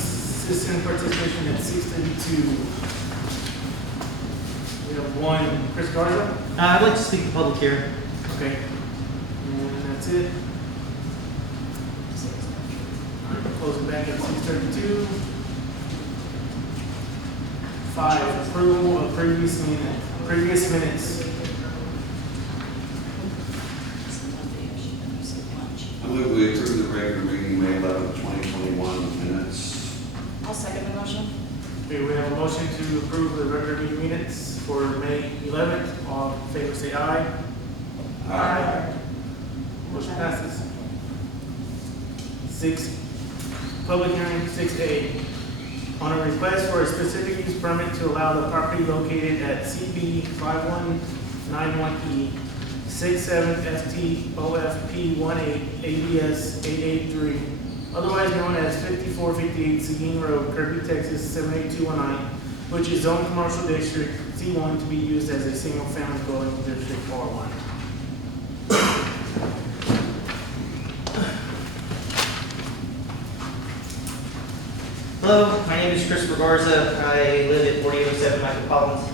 Citizen participation at 6:32. We have one, Chris Garza. I'd like to speak to public here. Okay. And that's it. All right, closing back at 6:32. 5, approval of previous minutes. I move we approve the regular meeting, May 11th, 2021 minutes. I'll second the motion. Okay, we have a motion to approve the regular meeting minutes for May 11th. All in favor say aye. Aye. Motion passes. 6, public hearing 6A. On a request for a specific use permit to allow the property located at CB 5191E 67FT OFP18 ABS 883, otherwise known as 5458 Seguin Road, Kirby, Texas 78219, which is zoned commercial district C1 to be used as a single family dwelling district R1. Hello, my name is Chris Garza. I live at 4807 Michael Collins.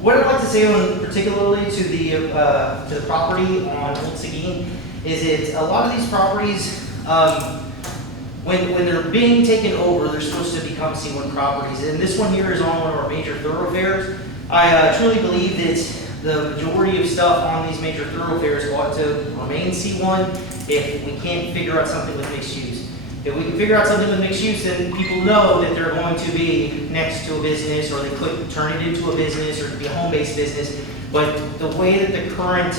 What I'd like to say on particularly to the property on Old Seguin is that a lot of these properties, when they're being taken over, they're supposed to become C1 properties. And this one here is on one of our major thoroughfares. I truly believe that the majority of stuff on these major thoroughfares ought to remain C1 if we can't figure out something with mixed use. If we can figure out something with mixed use, then people know that they're going to be next to a business, or they could turn it into a business, or it could be a home-based business. But the way that the current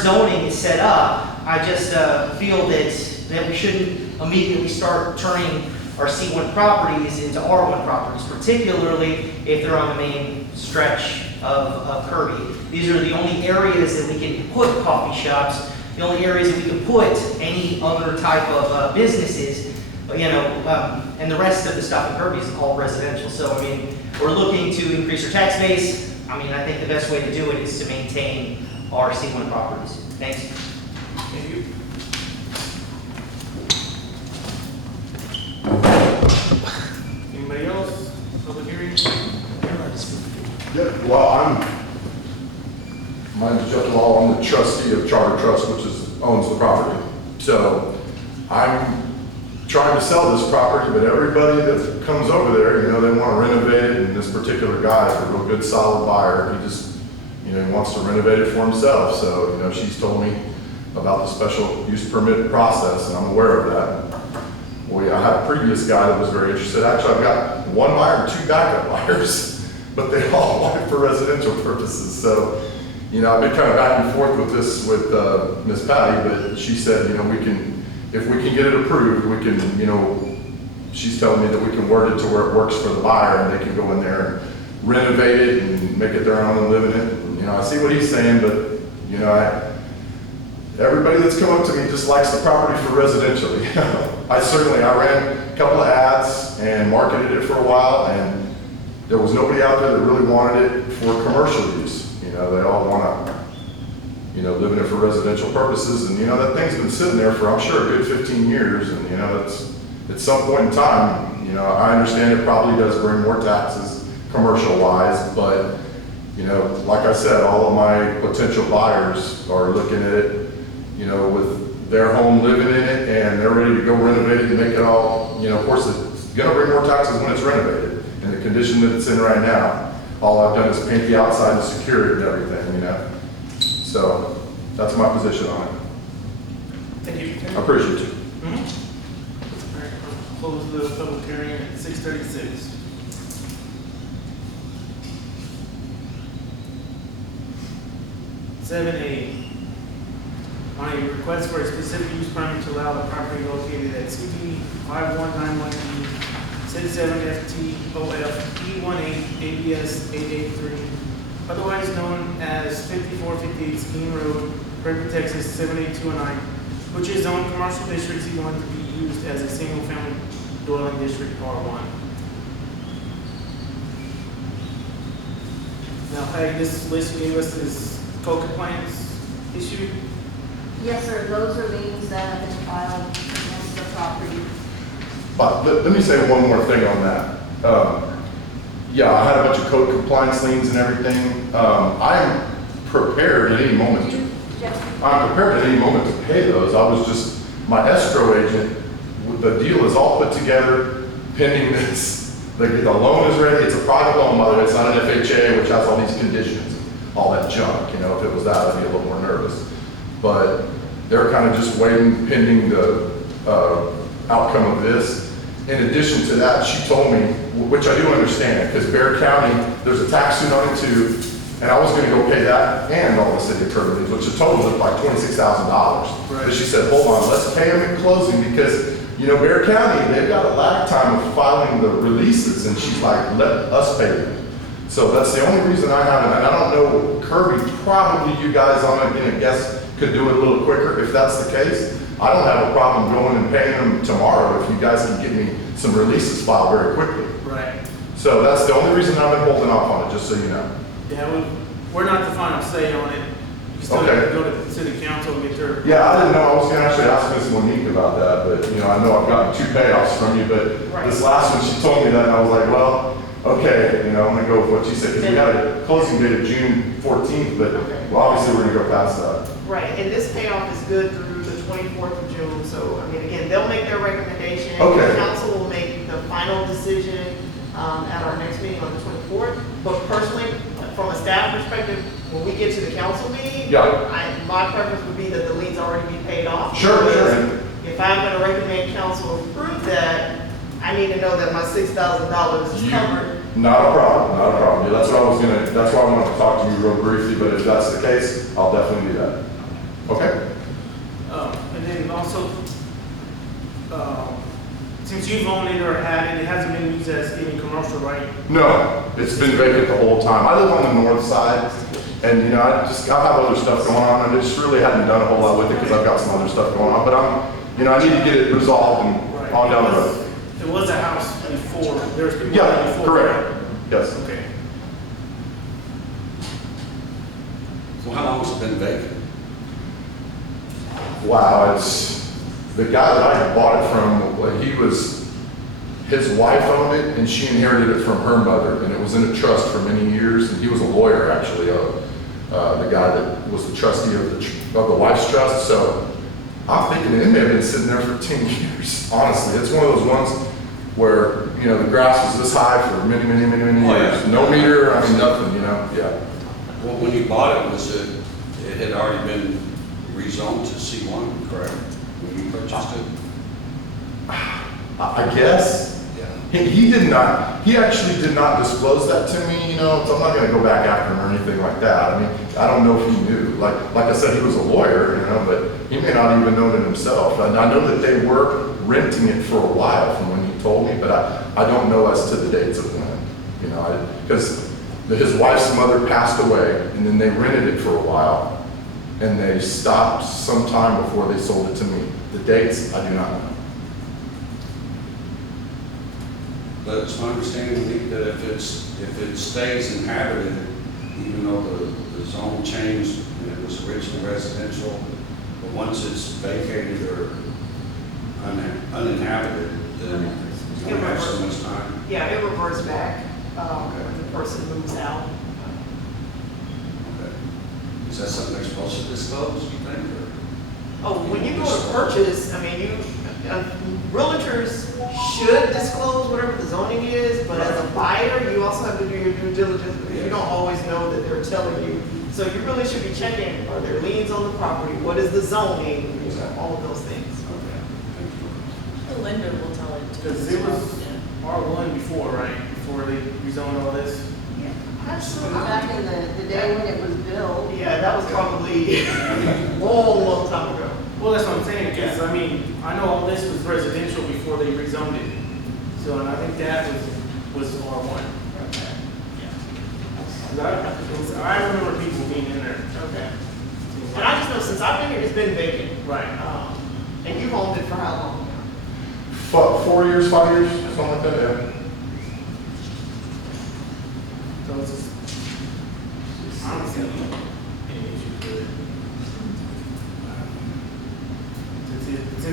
zoning is set up, I just feel that we shouldn't immediately start turning our C1 properties into R1 properties, particularly if they're on the main stretch of Kirby. These are the only areas that we can put coffee shops, the only areas that we can put any other type of businesses, and the rest of the stuff in Kirby is all residential. So, I mean, we're looking to increase our tax base. I mean, I think the best way to do it is to maintain our C1 properties. Thanks. Thank you. Anybody else? Public hearing? Yeah, well, mine's Jeff Law. I'm the trustee of Charter Trust, which owns the property. So I'm trying to sell this property, but everybody that comes over there, they want to renovate it, and this particular guy is a real good, solid buyer. He just, he wants to renovate it for himself. So, she's told me about the special use permit process, and I'm aware of that. Well, yeah, I had a previous guy that was very interested. Actually, I've got one buyer and 2 backup buyers, but they all want it for residential purposes. So, I've been kind of back and forth with this with Miss Patty, but she said, if we can get it approved, we can, she's telling me that we can word it to where it works for the buyer, and they can go in there and renovate it and make it their own and live in it. And, I see what he's saying, but, everybody that's come up to me just likes the property for residential. I ran a couple of ads and marketed it for a while, and there was nobody out there that really wanted it for commercial use. They all want to, live in it for residential purposes, and that thing's been sitting there for, I'm sure, a good 15 years, and that's at some point in time, I understand it probably does bring more taxes commercial-wise, but like I said, all of my potential buyers are looking at it, with their home living in it, and they're ready to go renovate it and make it all, of course, it's gonna bring more taxes when it's renovated in the condition that it's in right now. All I've done is paint the outside and secure it and everything, So that's my position on it. Thank you. I appreciate you. All right, I'll close the public hearing at 6:36. Seven A. On a request for a specific use permit to allow the property located at CB 5191E 67FT OFP18 ABS 883, otherwise known as 5458 Seguin Road, Kirby, Texas 78219, which is zoned commercial district C1 to be used as a single family dwelling district R1. Now, Patty, this list you gave us is code compliance issue. Yes, sir, those are liens that have been filed against the property. But let me say one more thing on that. Yeah, I had a bunch of code compliance liens and everything. I'm prepared at any moment to, I'm prepared at any moment to pay those. I was just, my escrow agent, the deal is all put together pending this. The loan is ready. It's a private loan, by the way. It's not an FHA, which has all these conditions, all that junk. You know, if it was that, I'd be a little more nervous. But they're kind of just waiting pending the outcome of this. In addition to that, she told me, which I do understand, because Bear County, there's a tax suit on it too, and I was gonna go pay that and all the city of Kirby, which the total was like $26,000. Right. But she said, hold on, let's pay them at closing, because, you know, Bear County, they've got a lag time of filing the releases, and she's like, let us pay them. So that's the only reason I haven't, and I don't know, Kirby, probably you guys, I'm gonna guess, could do it a little quicker if that's the case. I don't have a problem going and paying them tomorrow if you guys can get me some releases filed very quickly. Right. So that's the only reason I've been holding off on it, just so you know. Yeah, we're not the final say on it. You still have to go to the city council and get their. Yeah, I didn't know, I was gonna actually ask Ms. Monique about that, but, you know, I know I've gotten 2 payoffs from you, but Right. this last one, she told me that, and I was like, well, okay, you know, I'm gonna go with what she said, because we had a closing date of June 14th, but Okay. well, obviously, we're gonna go past that. Right, and this payoff is good through the 24th of June, so, I mean, again, they'll make their recommendation. Okay. The council will make the final decision at our next meeting on the 24th. But personally, from a staff perspective, when we get to the council meeting, Yeah. my preference would be that the liens already be paid off. Sure, Because sure. if I'm gonna recommend council approve that, I need to know that my $6,000 is You- covered. Not a problem, not a problem. Yeah, that's what I was gonna, that's why I wanted to talk to you real briefly, but if that's the case, I'll definitely do that. Okay? And then also, since you've owned it or had it, it hasn't been used as any commercial, right? No, it's been vacant the whole time. I live on the north side, and, you know, I have other stuff going on, and I just really hadn't done a whole lot with it because I've got some other stuff going on, but you know, I need to get it resolved and Right. on down the road. It was a house before, there was people Yeah, there before. correct. Yes. Okay. So how long has it been vacant? Wow, it's, the guy that I bought it from, well, his wife owned it, and she inherited it from her mother, and it was in a trust for many years, and he was a lawyer, actually, the guy that was the trustee of the wife's trust, so I'm thinking it may have been sitting there for 10 years, honestly. It's one of those ones where, you know, the grass was this high for many, many, many, many Oh, yeah. years. No meter, I mean, nothing, you know, yeah. Well, when you bought it, it had already been rezoned to C1, correct? When you purchased it? I guess. Yeah. He actually did not disclose that to me, you know, so I'm not gonna go back after him or anything like that. I mean, I don't know if he knew. Like I said, he was a lawyer, you know, but he may not even know it himself. And I know that they were renting it for a while from when he told me, but I don't know as to the dates of when, you know, because his wife's mother passed away, and then they rented it for a while, and they stopped sometime before they sold it to me. The dates, I do not know. But it's my understanding, Nick, that if it stays inhabited, even though the zone changed and it was originally residential, but once it's vacated or uninhabited, then you don't have so much time. Yeah, it reverts back when the person moves out. Okay. Is that something they're supposed to disclose, you think, or? Oh, when you go to purchase, I mean, realtors should disclose whatever the zoning is, but as a buyer, you also have to do your due diligence because you don't always know that they're telling you. So you really should be checking, are there liens on the property? What is the zoning? You know, all of those things. Okay, thank you. The lender will tell it to us. Because it was R1 before, right? Before they rezoned all this. Absolutely. Back in the day when it was built. Yeah, that was probably a long time ago. Well, that's what I'm saying, because, I mean, I know all this was residential before they rezoned it. So, and I think that was R1. 'Cause I remember people being in there. Okay. And I just know since I've been here, it's been vacant. Right. And you've owned it for how long now? 4 years, 5 years, something like that, yeah. So it's just, honestly, any issues with it.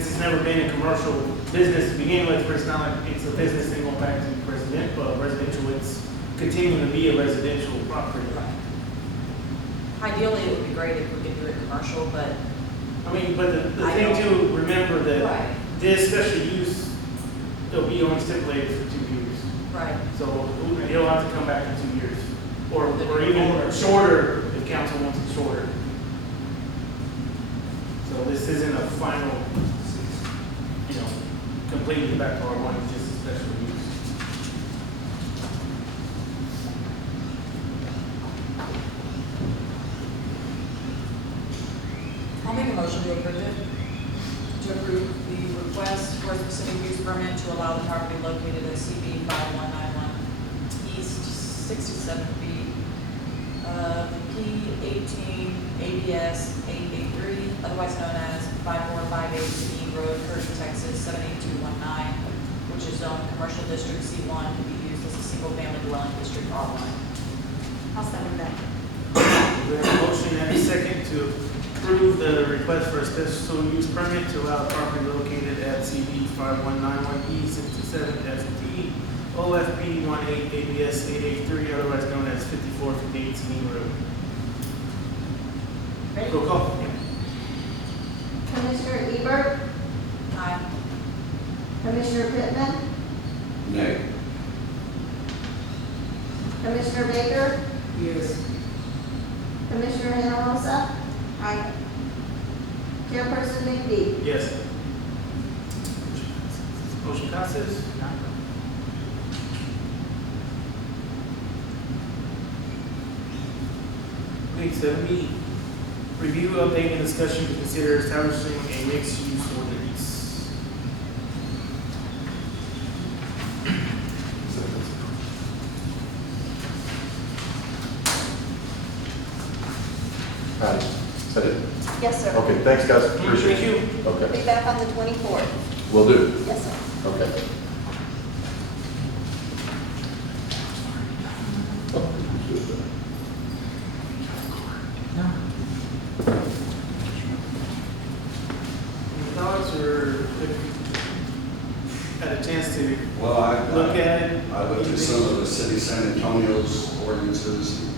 since it's never been a commercial business to begin with, where it's not like it's a business thing going back to residential, it's continuing to be a residential property. Ideally, it would be great if we could do it commercial, but I mean, but the I thing don't- to remember that Right. this special use, it'll be only stipulated for 2 years. right. So he'll have to come back in 2 years, or even shorter if council wants it shorter. So this isn't a final, completely back to R1, it's just a special use. I'll make a motion to approve it. To approve the request for a specific use permit to allow the property located at CB 5191 East 67 feet of P18 ABS 883, otherwise known as 5458 City Road, Kirby, Texas 78219, which is zoned commercial district C1 to be used as a single-family dwelling district R1. I'll second that. We have a motion and a second to approve the request for a special use permit to allow the property located at CB 5191E 67 FT OFP 18 ABS 883, otherwise known as 5458 Steen Road. Roll call. Commissioner Ebert, Aye. Commissioner Pittman, Nay. Commissioner Baker, Yes. Commissioner Hinojosa, Aye. Chairperson McBee. Yes. Motion passes. Okay, 7B, review, update, and discussion to consider establishing a mixed-use ordinance. Patty, is that it? Yes, sir. Okay, thanks, guys, appreciate Thank it. you. Okay, Be back on the 24th. will do. Yes, sir. Okay. Any thoughts, or had a chance to Well, look at it? I looked at some of the city of San Antonio's ordinances,